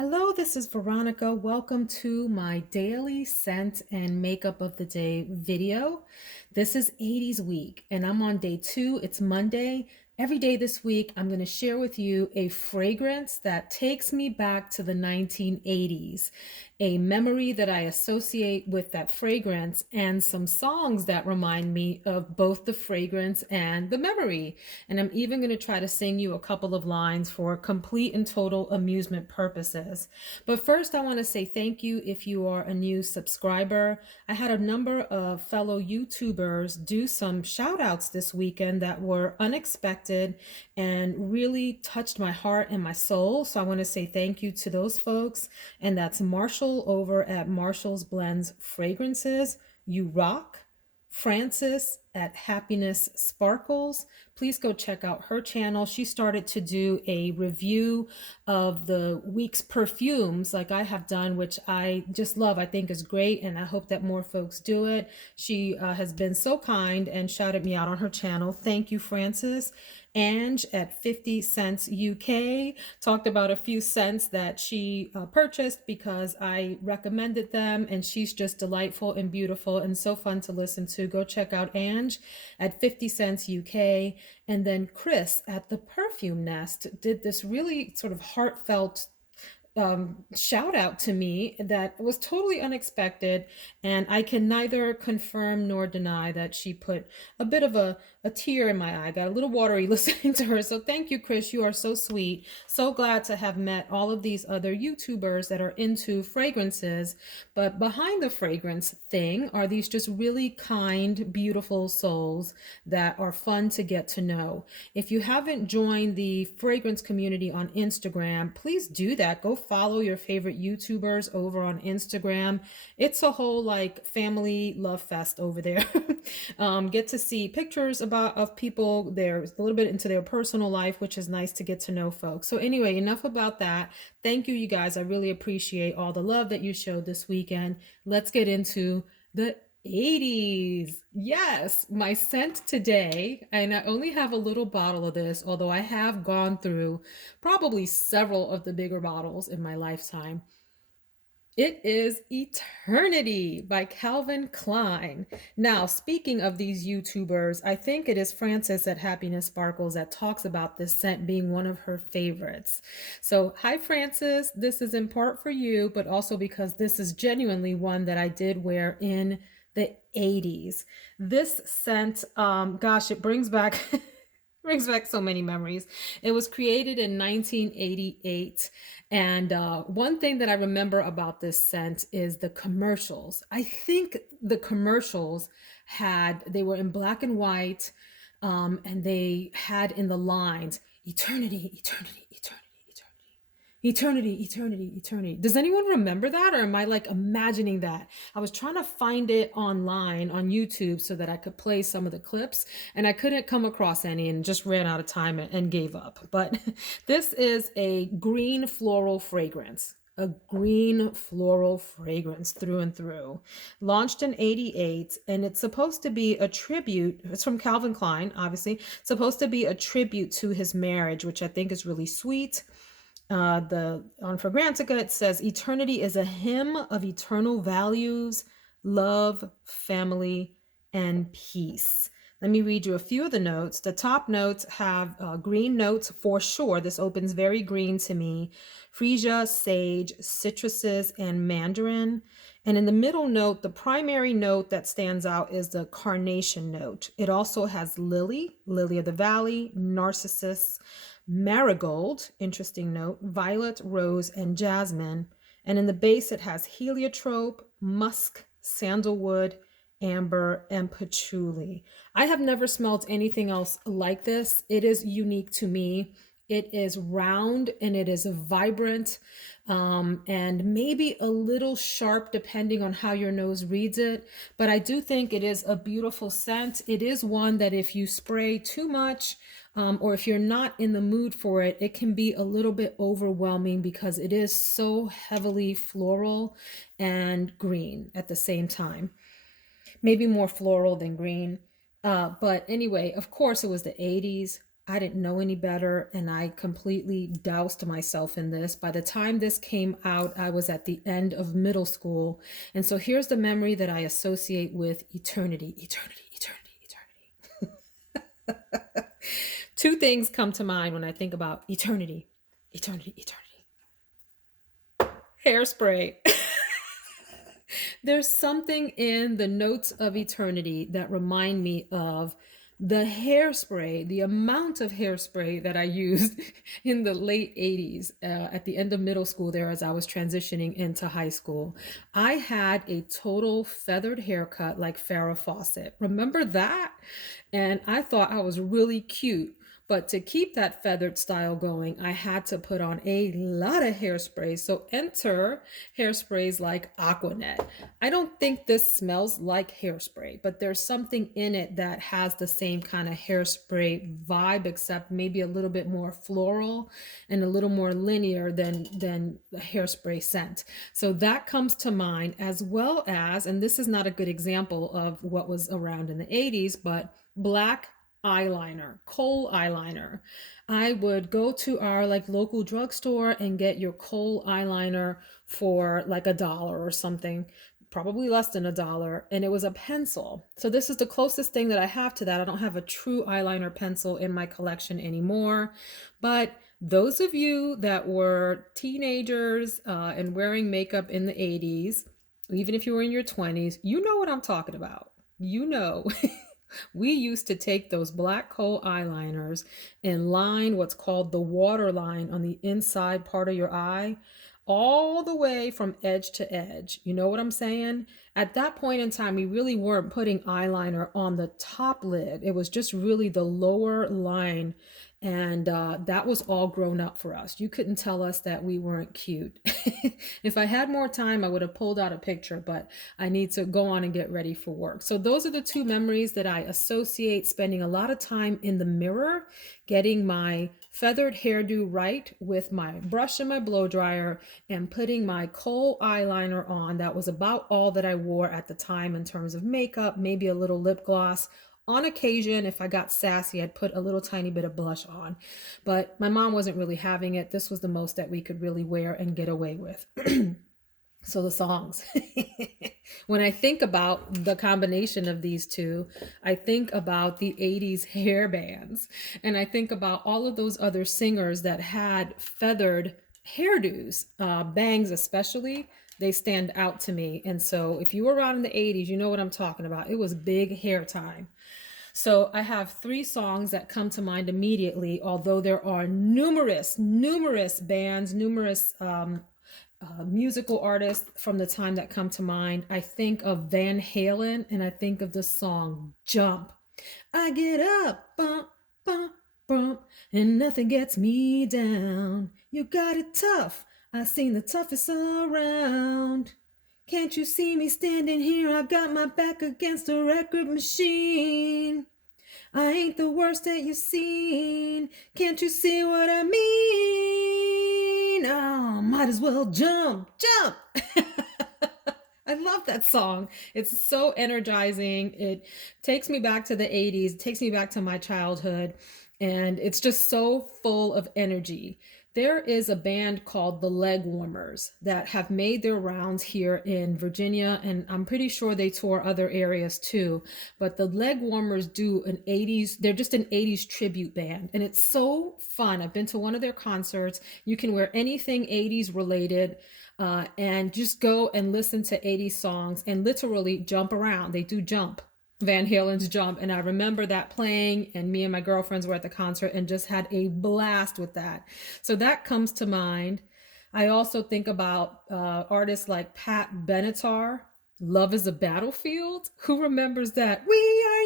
Hello, this is Veronica. Welcome to my daily scent and makeup of the day video. This is 80s week and I'm on day 2. It's Monday. Every day this week, I'm going to share with you a fragrance that takes me back to the 1980s, a memory that I associate with that fragrance, and some songs that remind me of both the fragrance and the memory. And I'm even going to try to sing you a couple of lines for complete and total amusement purposes. But first, I want to say thank you if you are a new subscriber. I had a number of fellow YouTubers do some shout outs this weekend that were unexpected and really touched my heart and my soul. So I want to say thank you to those folks. And that's Marshall over at Marshall's Blends Fragrances. You rock. Frances at Happiness Sparkles. Please go check out her channel. She started to do a review of the week's perfumes like I have done, which I just love. I think is great, and I hope that more folks do it. She has been so kind and shouted me out on her channel. Thank you, Frances. Ange at 50 Cents UK talked about a few scents that she purchased because I recommended them, and she's just delightful and beautiful and so fun to listen to. Go check out Ange at 50 Cents UK. And then Chris at the Perfume Nest did this really sort of heartfelt shout out to me that was totally unexpected, and I can neither confirm nor deny that she put a bit of a tear in my eye. I got a little watery listening to her. So thank you, Chris. You are so sweet. So glad to have met all of these other YouTubers that are into fragrances. But behind the fragrance thing are these just really kind, beautiful souls that are fun to get to know. If you haven't joined the fragrance community on Instagram, please do that. Go follow your favorite YouTubers over on Instagram. It's a whole like family love fest over there. Get to see pictures of people. There's a little bit into their personal life, which is nice to get to know folks. So anyway, enough about that. Thank you, you guys. I really appreciate all the love that you showed this weekend. Let's get into the 80s. Yes, my scent today, and I only have a little bottle of this, although I have gone through probably several of the bigger bottles in my lifetime. It is Eternity by Calvin Klein. Now, speaking of these YouTubers, I think it is Frances at Happiness Sparkles that talks about this scent being one of her favorites. So, hi, Frances. This is in part for you, but also because this is genuinely one that I did wear in the 80s. This scent, gosh, it brings back brings back so many memories. It was created in 1988. And one thing that I remember about this scent is the commercials. I think the commercials they were in black and white, and they had in the lines, eternity, eternity, eternity. Eternity, eternity, eternity. Does anyone remember that? Or am I like imagining that? I was trying to find it online on YouTube so that I could play some of the clips, and I couldn't come across any and just ran out of time and gave up. But this is a green floral fragrance. A green floral fragrance through and through. Launched in 88, and it's supposed to be a tribute. It's from Calvin Klein, obviously. It's supposed to be a tribute to his marriage, which I think is really sweet. On Fragrantica, it says eternity is a hymn of eternal values, love, family, and peace. Let me read you a few of the notes. The top notes have green notes for sure. This opens very green to me. Freesia, sage, citruses, and mandarin. And in the middle note, the primary note that stands out is the carnation note. It also has lily, lily of the valley, narcissus, marigold, interesting note, violet, rose, and jasmine. And in the base, it has heliotrope, musk, sandalwood, amber, and patchouli. I have never smelled anything else like this. It is unique to me. It is round and it is vibrant, and maybe a little sharp depending on how your nose reads it. But I do think it is a beautiful scent. It is one that if you spray too much, or if you're not in the mood for it, it can be a little bit overwhelming because it is so heavily floral and green at the same time. Maybe more floral than green. But anyway, of course, it was the 80s. I didn't know any better, and I completely doused myself in this. By the time this came out, I was at the end of middle school. And so here's the memory that I associate with eternity, eternity, eternity, eternity. Two things come to mind when I think about eternity, eternity, eternity. Hairspray. There's something in the notes of eternity that remind me of the hairspray, the amount of hairspray that I used in the late 80s, at the end of middle school, there as I was transitioning into high school. I had a total feathered haircut like Farrah Fawcett. Remember that? And I thought I was really cute. But to keep that feathered style going, I had to put on a lot of hairspray. So enter hairsprays like Aquanet. I don't think this smells like hairspray, but there's something in it that has the same kind of hairspray vibe, except maybe a little bit more floral and a little more linear than the hairspray scent. So that comes to mind, as well as, and this is not a good example of what was around in the 80s, but black eyeliner, kohl eyeliner. I would go to our like local drugstore and get your kohl eyeliner for like $1 or something, probably less than $1, and it was a pencil. So this is the closest thing that I have to that. I don't have a true eyeliner pencil in my collection anymore, but those of you that were teenagers and wearing makeup in the 80s, even if you were in your 20s, you know what I'm talking about. You know. We used to take those black kohl eyeliners and line what's called the water line on the inside part of your eye, all the way from edge to edge. You know what I'm saying? At that point in time, we really weren't putting eyeliner on the top lid. It was just really the lower line. And that was all grown up for us. You couldn't tell us that we weren't cute. If I had more time, I would have pulled out a picture, but I need to go on and get ready for work. So those are the two memories that I associate spending a lot of time in the mirror, getting my feathered hairdo right with my brush and my blow dryer, and putting my kohl eyeliner on. That was about all that I wore at the time in terms of makeup, maybe a little lip gloss. On occasion, if I got sassy, I'd put a little tiny bit of blush on. But my mom wasn't really having it. This was the most that we could really wear and get away with. So the songs. When I think about the combination of these two, I think about the 80s hair bands. And I think about all of those other singers that had feathered hairdos, bangs especially. They stand out to me. And so if you were around in the 80s, you know what I'm talking about. It was big hair time. So I have three songs that come to mind immediately, although there are numerous bands, numerous musical artists from the time that come to mind. I think of Van Halen, and I think of the song Jump. I get up, bump, bump, bump, and nothing gets me down. You got it tough. I seen the toughest around. Can't you see me standing here? I got my back against a record machine. I ain't the worst that you've seen. Can't you see what I mean? Oh, might as well jump, jump. I love that song. It's so energizing. It takes me back to the 80s, it takes me back to my childhood, and it's just so full of energy. There is a band called the Leg Warmers that have made their rounds here in Virginia, and I'm pretty sure they tour other areas too. But the Leg Warmers do an 80s, they're just an 80s tribute band, and it's so fun. I've been to one of their concerts. You can wear anything 80s related. And just go and listen to 80s songs and literally jump around. They do Jump, Van Halen's Jump. And I remember that playing, and me and my girlfriends were at the concert and just had a blast with that. So that comes to mind. I also think about artists like Pat Benatar. Love is a Battlefield. Who remembers that? We are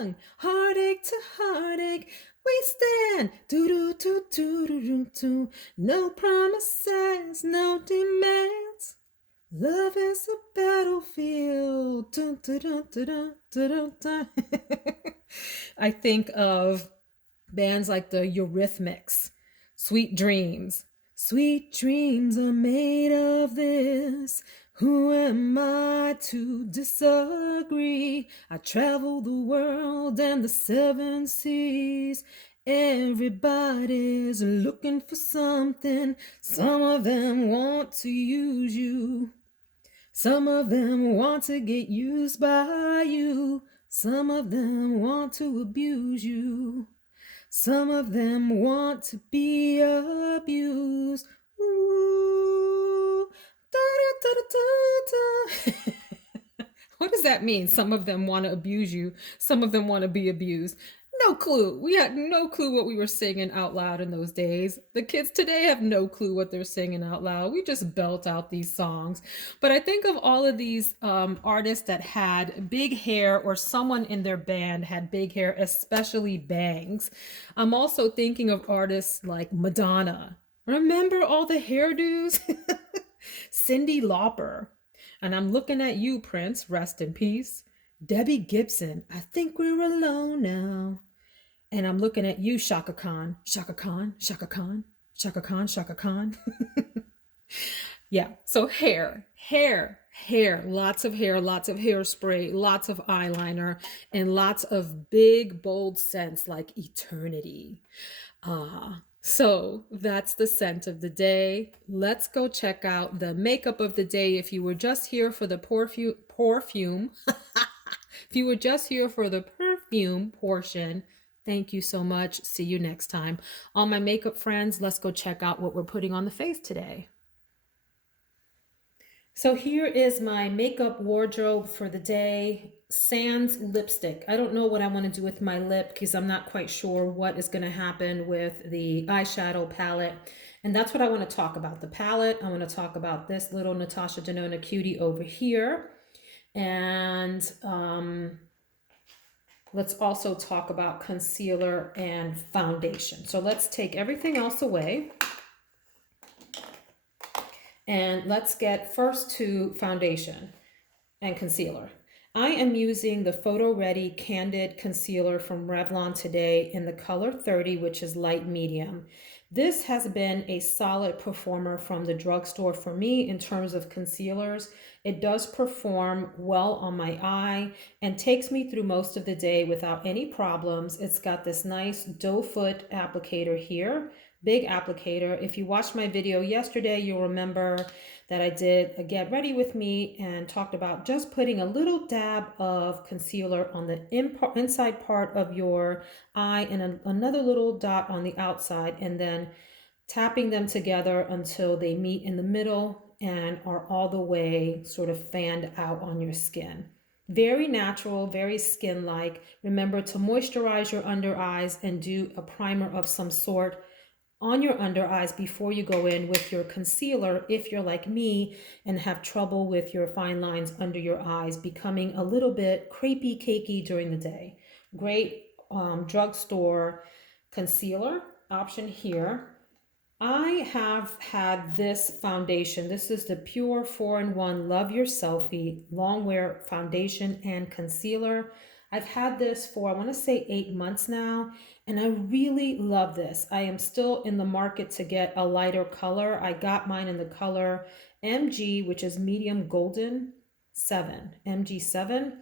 young, heartache to heartache. We stand, do do do do do do do. No promises, no demands. Love is a battlefield. Dun, dun, dun, dun, dun, dun, dun. I think of bands like the Eurythmics, Sweet Dreams. Sweet dreams are made of this. Who am I to disagree? I travel the world and the seven seas. Everybody's looking for something. Some of them want to use you. Some of them want to get used by you. Some of them want to abuse you. Some of them want to be abused. Ooh. Da, da, da, da, da. What does that mean? Some of them want to abuse you. Some of them want to be abused. No clue. We had no clue what we were singing out loud in those days. The kids today have no clue what they're singing out loud. We just belt out these songs. But I think of all of these artists that had big hair, or someone in their band had big hair, especially bangs. I'm also thinking of artists like Madonna. Remember all the hairdos? Cyndi Lauper. And I'm looking at you, Prince, rest in peace. Debbie Gibson, I think we're alone now. And I'm looking at you, Shaka Khan. Shaka Khan, Shaka Khan, Shaka Khan, Shaka Khan. Yeah, so hair, lots of hairspray, lots of eyeliner, and lots of big, bold scents like eternity. So that's the scent of the day. Let's go check out the makeup of the day. If you were just here for the perfume, if you were just here for the perfume portion, thank you so much. See you next time. All my makeup friends, let's go check out what we're putting on the face today. So here is my makeup wardrobe for the day. Sans lipstick. I don't know what I want to do with my lip because I'm not quite sure what is going to happen with the eyeshadow palette. And that's what I want to talk about. The palette. I want to talk about this little Natasha Denona cutie over here. And let's also talk about concealer and foundation. So let's take everything else away. And let's get first to foundation and concealer. I am using the Photo Ready Candid Concealer from Revlon today in the color 30, which is light medium. This has been a solid performer from the drugstore for me in terms of concealers. It does perform well on my eye and takes me through most of the day without any problems. It's got this nice doe foot applicator here. Big applicator. If you watched my video yesterday, you'll remember that I did a get ready with me and talked about just putting a little dab of concealer on the inside part of your eye and another little dot on the outside, and then tapping them together until they meet in the middle and are all the way sort of fanned out on your skin. Very natural, very skin-like. Remember to moisturize your under eyes and do a primer of some sort on your under eyes before you go in with your concealer if you're like me and have trouble with your fine lines under your eyes becoming a little bit crepey cakey during the day. Great drugstore concealer option here. I have had this foundation. This is the Pure 4-in-1 Love Your Selfie Long Wear Foundation and Concealer. I've had this for, I want to say 8 months now, and I really love this. I am still in the market to get a lighter color. I got mine in the color MG, which is medium golden 7, MG7,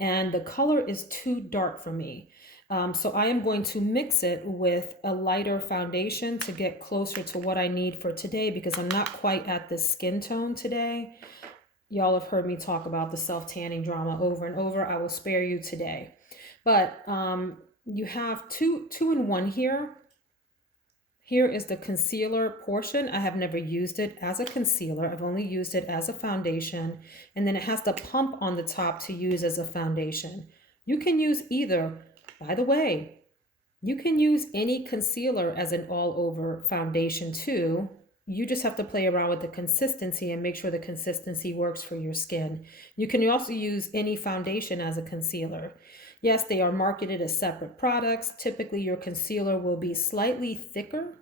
and the color is too dark for me. So I am going to mix it with a lighter foundation to get closer to what I need for today because I'm not quite at this skin tone today. Y'all have heard me talk about the self-tanning drama over and over. I will spare you today. But you have two in one here. Here is the concealer portion. I have never used it as a concealer. I've only used it as a foundation. And then it has the pump on the top to use as a foundation. You can use either. By the way, you can use any concealer as an all-over foundation too. You just have to play around with the consistency and make sure the consistency works for your skin. You can also use any foundation as a concealer. Yes, they are marketed as separate products. Typically, your concealer will be slightly thicker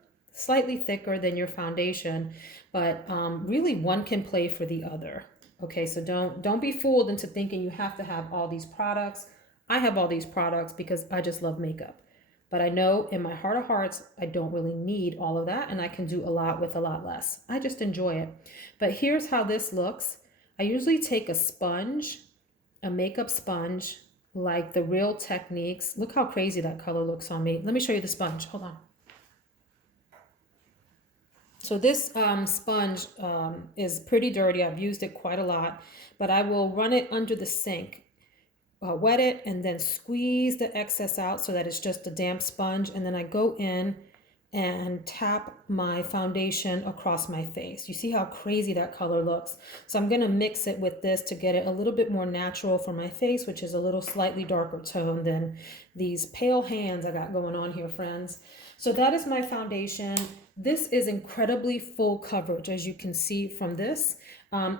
than your foundation, but really one can play for the other. Okay, so don't be fooled into thinking you have to have all these products. I have all these products because I just love makeup. But I know in my heart of hearts, I don't really need all of that, and I can do a lot with a lot less. I just enjoy it. But here's how this looks. I usually take a sponge, a makeup sponge, like the Real Techniques. Look how crazy that color looks on me. Let me show you the sponge. Hold on. So this sponge is pretty dirty. I've used it quite a lot, but I will run it under the sink, wet it, and then squeeze the excess out so that it's just a damp sponge. And then I go in and tap my foundation across my face. You see how crazy that color looks? So I'm gonna mix it with this to get it a little bit more natural for my face, which is a little slightly darker tone than these pale hands I got going on here, friends. So that is my foundation. This is incredibly full coverage, as you can see from this.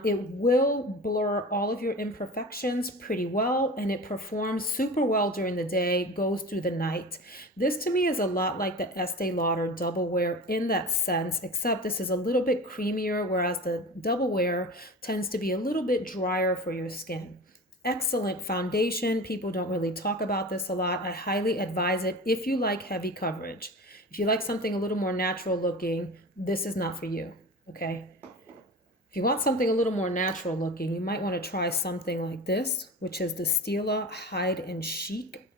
It will blur all of your imperfections pretty well, and it performs super well during the day, goes through the night. This to me is a lot like the Estee Lauder Double Wear in that sense, except this is a little bit creamier, whereas the Double Wear tends to be a little bit drier for your skin. Excellent foundation. People don't really talk about this a lot. I highly advise it if you like heavy coverage. If you like something a little more natural looking, this is not for you, okay? If you want something a little more natural looking, you might want to try something like this, which is the Stila Hide and Chic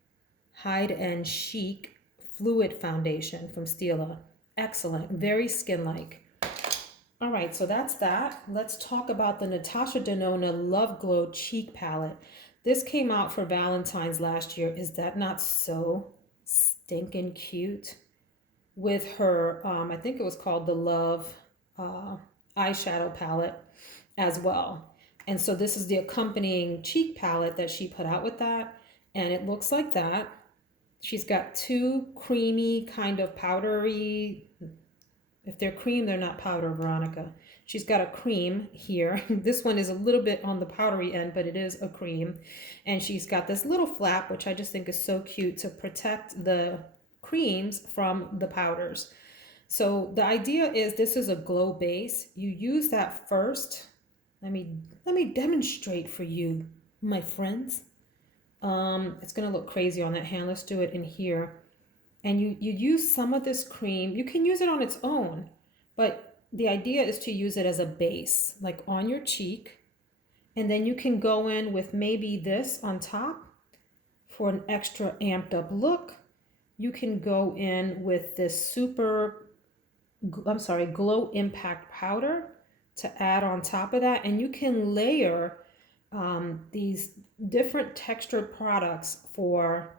Fluid Foundation from Stila. Excellent, very skin-like. All right, so that's that. Let's talk about the Natasha Denona Love Glow Cheek Palette. This came out for Valentine's last year. Is that not so stinking cute? With her, I think it was called the Love eyeshadow palette as well. And so this is the accompanying cheek palette that she put out with that. And it looks like that. She's got two creamy kind of powdery, if they're cream, they're not powder, Veronica. She's got a cream here. This one is a little bit on the powdery end, but it is a cream. And she's got this little flap, which I just think is so cute to protect the creams from the powders. So the idea is this is a glow base. You use that first. Let me demonstrate for you, my friends. It's gonna look crazy on that hand. Let's do it in here. And you use some of this cream. You can use it on its own, but the idea is to use it as a base, like on your cheek. And then you can go in with maybe this on top for an extra amped up look. You can go in with this Glow Impact powder to add on top of that. And you can layer these different textured products for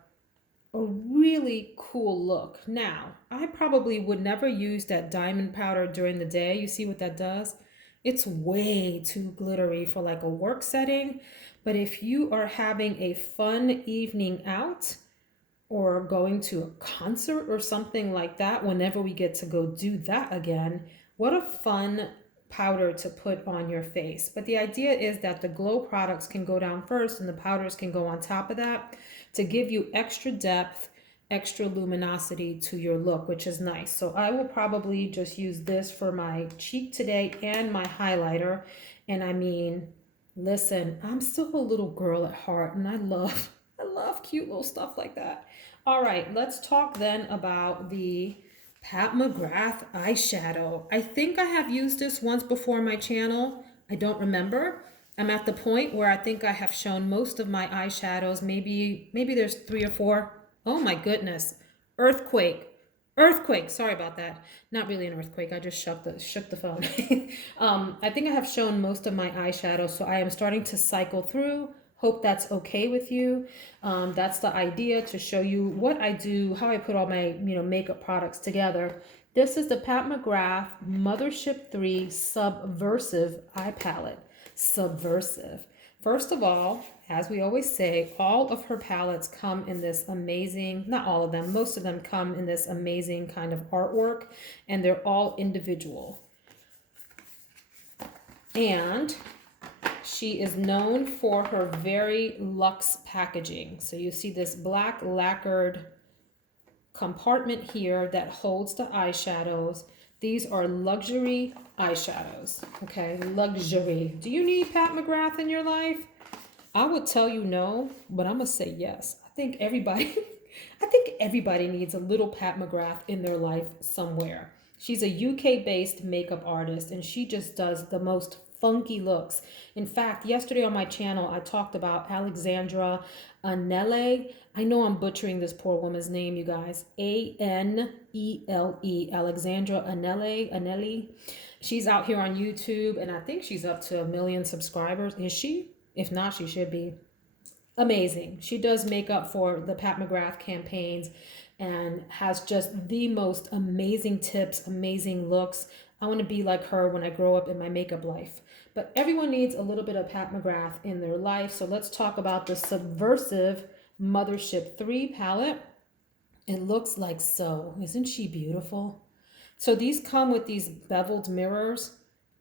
a really cool look. Now, I probably would never use that diamond powder during the day. You see what that does? It's way too glittery for like a work setting. But if you are having a fun evening out, or going to a concert or something like that, whenever we get to go do that again, what a fun powder to put on your face. But the idea is that the glow products can go down first and the powders can go on top of that to give you extra depth, extra luminosity to your look, which is nice. So I will probably just use this for my cheek today and my highlighter. And I mean, listen, I'm still a little girl at heart, and I love cute little stuff like that. All right, let's talk then about the Pat McGrath eyeshadow. I think I have used this once before on my channel. I don't remember. I'm at the point where I think I have shown most of my eyeshadows. Maybe there's 3 or 4. Oh my goodness. Earthquake. Sorry about that. Not really an earthquake. I just shook the phone. I think I have shown most of my eyeshadow, so I am starting to cycle through. Hope that's okay with you. That's the idea, to show you what I do, how I put all my makeup products together. This is the Pat McGrath Mothership 3 Subversive Eye Palette. Subversive. First of all, as we always say, all of her palettes come in this amazing, not all of them, most of them come in this amazing kind of artwork, and they're all individual. And she is known for her very luxe packaging. So you see this black lacquered compartment here that holds the eyeshadows. These are luxury eyeshadows, okay? Luxury. Do you need Pat McGrath in your life? I would tell you no, but I'm gonna say yes. I think everybody needs a little Pat McGrath in their life somewhere. She's a UK-based makeup artist, and she just does the most funky looks. In fact, yesterday on my channel, I talked about Alexandra Anele. I know I'm butchering this poor woman's name, you guys. Anele, Alexandra Anele. She's out here on YouTube, and I think she's up to 1 million subscribers. Is she? If not, she should be. Amazing. She does makeup for the Pat McGrath campaigns and has just the most amazing tips, amazing looks. I want to be like her when I grow up in my makeup life. But everyone needs a little bit of Pat McGrath in their life. So let's talk about the Subversive Mothership 3 palette. It looks like so. Isn't she beautiful? So these come with these beveled mirrors,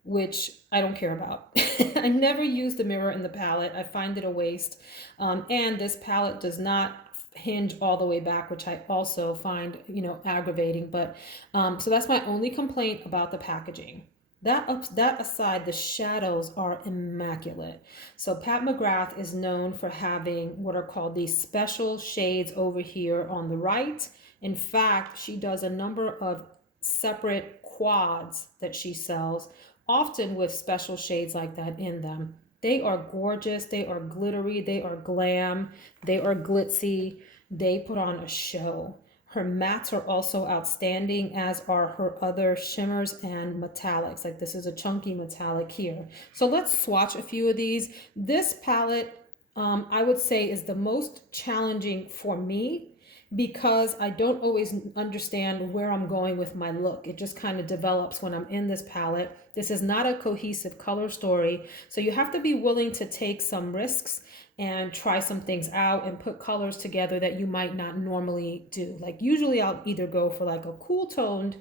which I don't care about. I never use the mirror in the palette. I find it a waste. And this palette does not hinge all the way back, which I also find, aggravating. But so that's my only complaint about the packaging. That aside, the shadows are immaculate. So Pat McGrath is known for having what are called these special shades over here on the right. In fact, she does a number of separate quads that she sells, often with special shades like that in them. They are gorgeous, they are glittery, they are glam, they are glitzy, they put on a show. Her mattes are also outstanding, as are her other shimmers and metallics. Like this is a chunky metallic here. So let's swatch a few of these. This palette, I would say, is the most challenging for me because I don't always understand where I'm going with my look. It just kind of develops when I'm in this palette. This is not a cohesive color story, so you have to be willing to take some risks and try some things out and put colors together that you might not normally do. Like usually I'll either go for like a cool toned,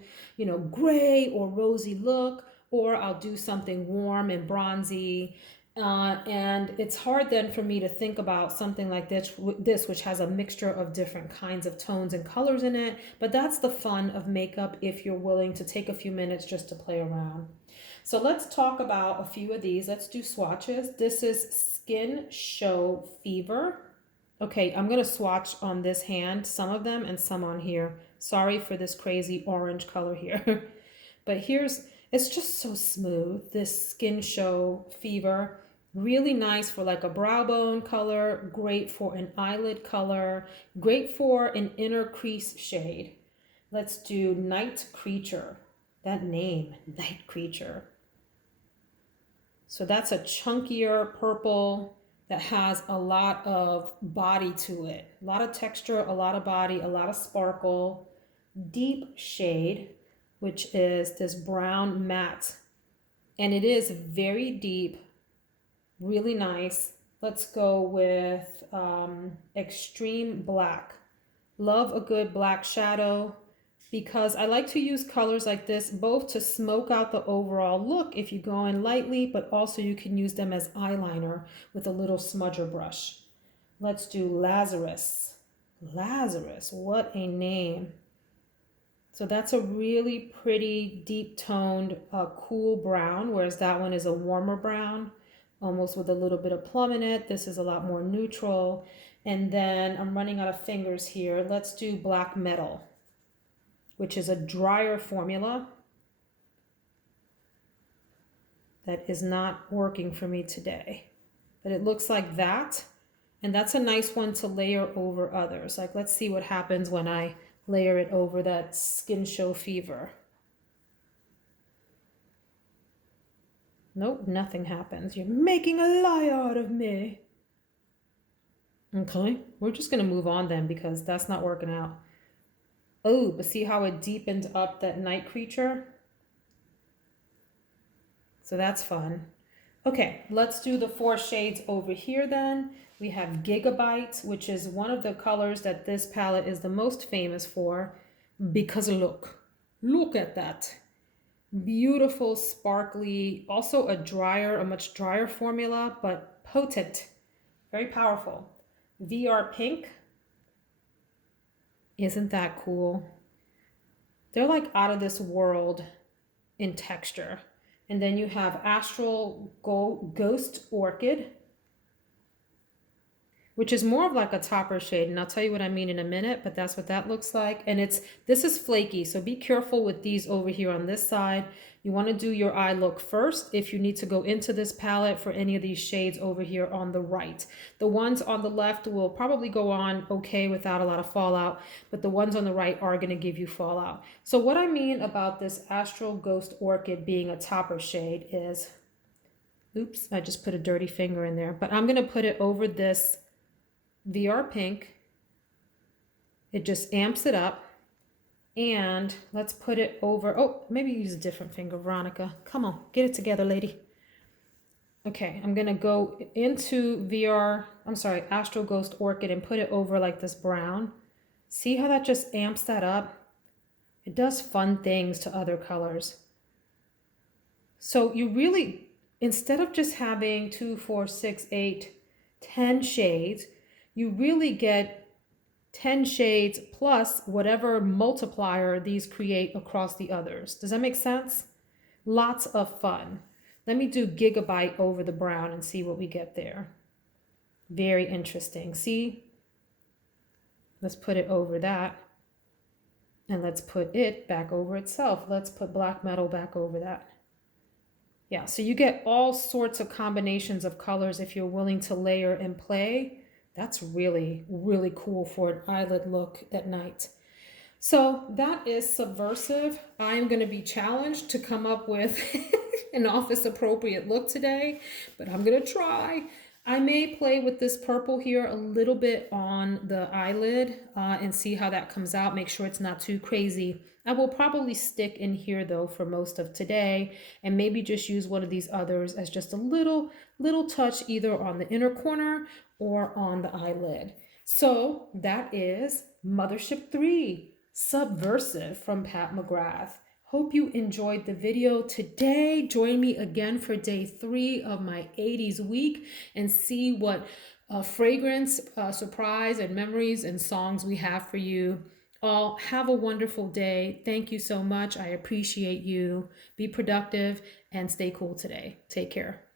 gray or rosy look, or I'll do something warm and bronzy. And it's hard then for me to think about something like this, which has a mixture of different kinds of tones and colors in it. But that's the fun of makeup if you're willing to take a few minutes just to play around. So let's talk about a few of these. Let's do swatches. This is Skin Show Fever. Okay, I'm going to swatch on this hand, some of them and some on here. Sorry for this crazy orange color here. But it's just so smooth, this Skin Show Fever. Really nice for like a brow bone color, great for an eyelid color, great for an inner crease shade. Let's do Night Creature. That name, Night Creature. So that's a chunkier purple that has a lot of body to it. A lot of texture, a lot of body, a lot of sparkle. Deep shade, which is this brown matte. And it is very deep, really nice. Let's go with Extreme Black. Love a good black shadow because I like to use colors like this both to smoke out the overall look if you go in lightly, but also you can use them as eyeliner with a little smudger brush. Let's do Lazarus. Lazarus, what a name. So that's a really pretty deep toned cool brown, whereas that one is a warmer brown, almost with a little bit of plum in it. This is a lot more neutral. And then I'm running out of fingers here. Let's do Black Metal, which is a drier formula that is not working for me today. But it looks like that. And that's a nice one to layer over others. Like, let's see what happens when I layer it over that Skin Show Fever. Nope, nothing happens. You're making a liar out of me. Okay, we're just going to move on then because that's not working out. Oh, but see how it deepened up that Night Creature? So that's fun. Okay, let's do the 4 shades over here then. We have Gigabyte, which is one of the colors that this palette is the most famous for because look at that. Beautiful, sparkly, also a much drier formula, but potent, very powerful. VR Pink. Isn't that cool? They're like out of this world in texture. And then you have Astral Ghost Orchid. which is more of like a topper shade. And I'll tell you what I mean in a minute, but that's what that looks like. And this is flaky, so be careful with these over here on this side. You want to do your eye look first if you need to go into this palette for any of these shades over here on the right. The ones on the left will probably go on okay without a lot of fallout, but the ones on the right are going to give you fallout. So what I mean about this Astral Ghost Orchid being a topper shade is, oops, I just put a dirty finger in there, but I'm going to put it over this VR pink. It just amps it up. And let's put it over, oh, maybe use a different finger, Veronica. Come on, get it together, lady. Okay, I'm gonna go into Astral Ghost Orchid and put it over like this brown. See how that just amps that up? It does fun things to other colors. So you really, instead of just having 2, 4, 6, 8, 10 shades, you really get 10 shades plus whatever multiplier these create across the others. Does that make sense? Lots of fun. Let me do Gigabyte over the brown and see what we get there. Very interesting. See? Let's put it over that. And let's put it back over itself. Let's put Black Metal back over that. Yeah, so you get all sorts of combinations of colors if you're willing to layer and play. That's really, really cool for an eyelid look at night. So that is Subversive. I'm going to be challenged to come up with an office appropriate look today, but I'm going to try. I may play with this purple here a little bit on the eyelid and see how that comes out. Make sure it's not too crazy. I will probably stick in here though for most of today and maybe just use one of these others as just a little touch either on the inner corner or on the eyelid. So that is Mothership 3, Subversive from Pat McGrath. Hope you enjoyed the video today. Join me again for day 3 of my 80s week and see what fragrance, surprise, and memories and songs we have for you. All have a wonderful day. Thank you so much. I appreciate you. Be productive and stay cool today. Take care.